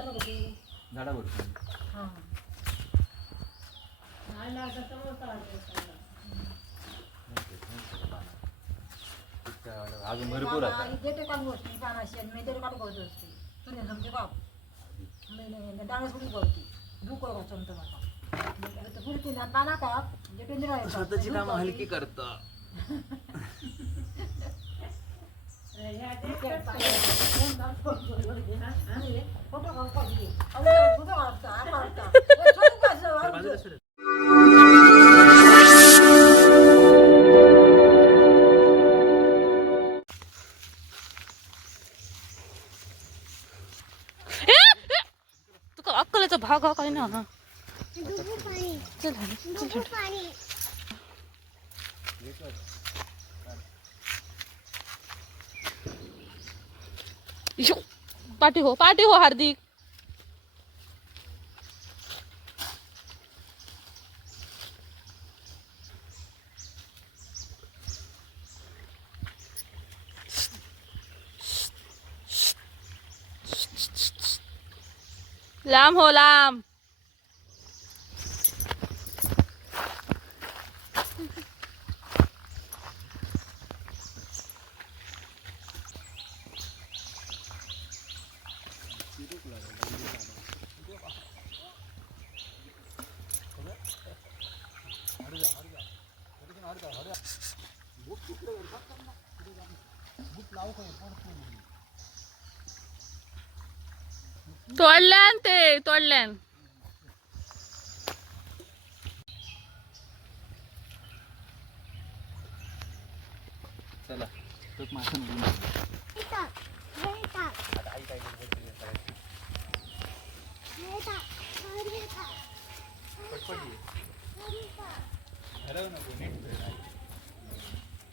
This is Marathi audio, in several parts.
झाडावर हां. नाही लागत तर मग चालतं. अजून भरपूर गोष्टी पानाशी आणि मी तरी काढू करतो असते. समजे बाप. मी डाळस उडी करते. दुख का बाबा पुढे तुला पाना का म्हणजे पेंद्रा स्वतःची कामं हलकी करता. 누가 막걸리 좀 박아 가냐? 누구 빨리? 누구 빨리? पाठी हो पाठी हो हार्दिक. लांब हो लांब. तोडल्यान ते तोडल्यान चला तोच मासा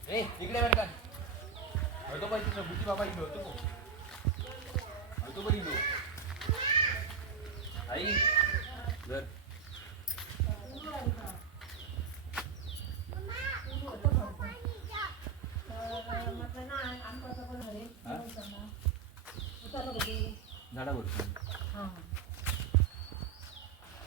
ए, इकडे बरं का हळतो पाहिजे तुझं बुद्धी बाबा हळतो पण इलो आई जर होती झाडावर हां नाही लागत तर मग चालतं.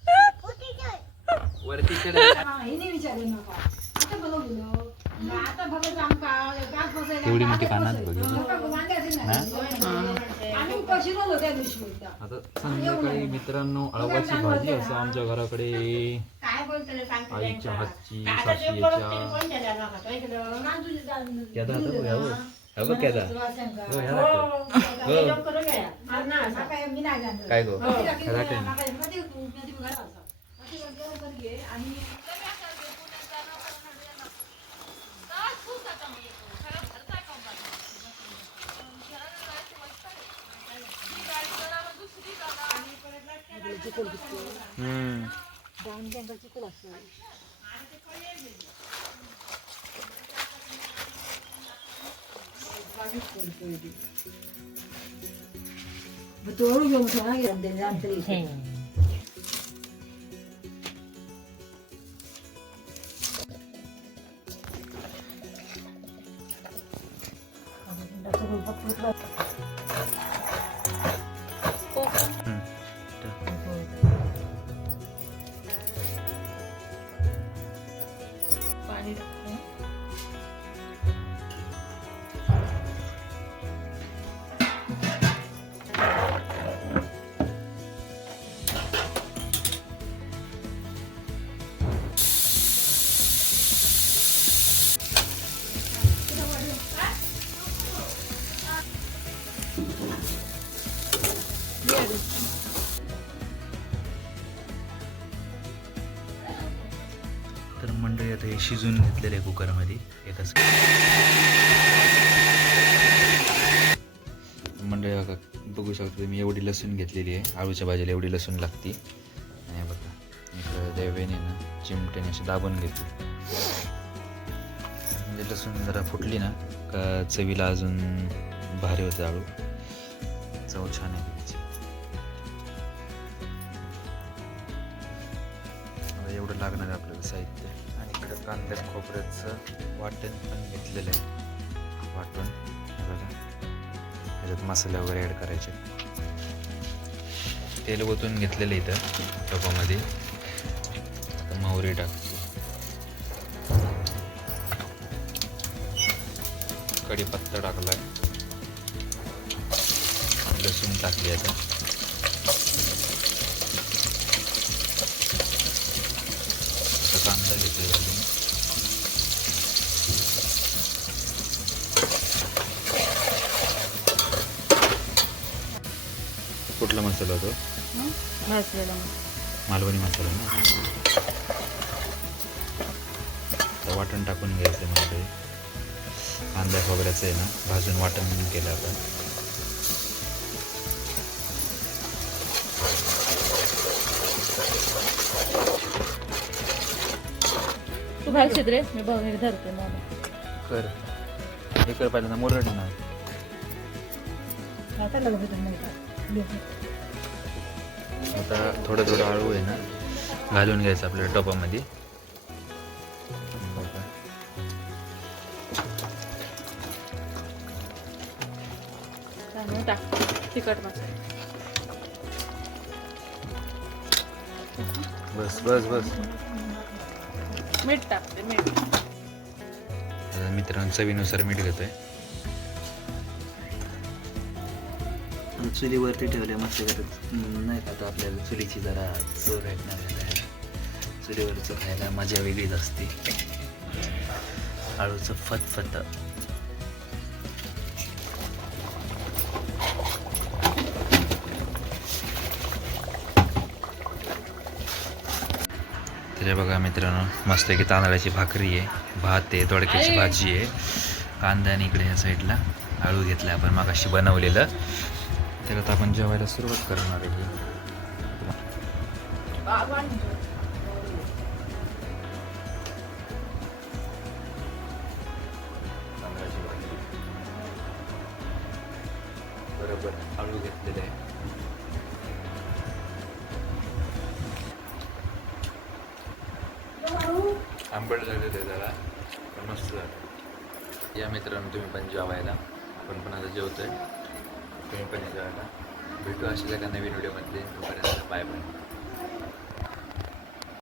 विचारू नका. आता बनवलेलं आता बघत आमका गाठ बसायला एवढी मोठी पानात बघितली. नका वांग्याची नाही. आम्ही उपाशी राहिलो त्या दिवशी एकदा. आता संध्याकाळी मित्रांनो अळवाची भाजी असं आमच्या घराकडे. काय आईच्या हातची केदा आता बघ, ह्यावर. आणि हम्म. जाऊन त्यांचा चिकल असतो. Betul, yung sana yan din yan, Tris. पाणी तर मंडळी आता हे शिजून घेतलेलं आहे कुकरमध्ये. येतच मंडळी बघा बघू शकतो तुम्ही एवढी लसूण घेतलेली आहे. आळूच्या भाजीला एवढी लसूण लागते. आणि बघा इकडं देवेने ना चिमट्याने अशी दाबून घेतो म्हणजे लसूण जरा फुटली ना का चवीला अजून भारी होतं आळू. चव छान आहे. एवढं लागणार आहे आपल्याला साहित्य. आणि इकडं कांद्या खोबऱ्याचं वाटण पण घेतलेलं आहे. वाटण बघा. ह्याच्यात मसाले वगैरे ॲड करायचे. तेल ओतून घेतलेलं आहे इथं टोपामध्ये आता मोहरी टाकतो. कढीपत्ता आहे लसूण टाकली आता कांदा घेतोय घालून कुठला मसाला होतो? मालवणी मसाला ना? वाटण टाकून घ्यायचं ते. कांदा खोबऱ्याचं आहे ना? भाजून वाटण केलं आपण तू घालशील रे मी मी धरते मला. कर. हे कर पहिल्यांदा मुरड ना आता नाही का? आता थोडं थोडं आळू आहे ना घालून घ्यायचं आपल्या टोपामध्ये. टाक. तिखट मसाला बस बस बस. मीठ टाकते मीठ. आता मित्रांनो चवीनुसार मीठ घेतोय. चुलीवरती ठेवले मस्त करत नाही का आता आपल्याला चुलीची जरा भेटणार आहे. चुलीवरचं खायला मजा वेगळीच असते. आळूचं फतफत. त्याच्या बघा मित्रांनो मस्त की तांदळाची भाकरी आहे भात आहे दोडक्याची भाजी आहे कांदा आणि इकडे या साईडला आळू घेतला आपण मागाशी बनवलेलं. त्याला आता आपण जेवायला सुरुवात करणार आहे. आंबट झालेलं आहे जरा. पण मस्त झालं. या मित्रांनो तुम्ही पण जेवायला. आपण पण आता जेवतोय. तुम्ही पण जेवायला. भेटू असेल एका नवीन व्हिडिओमध्ये तोपर्यंत बाय बाय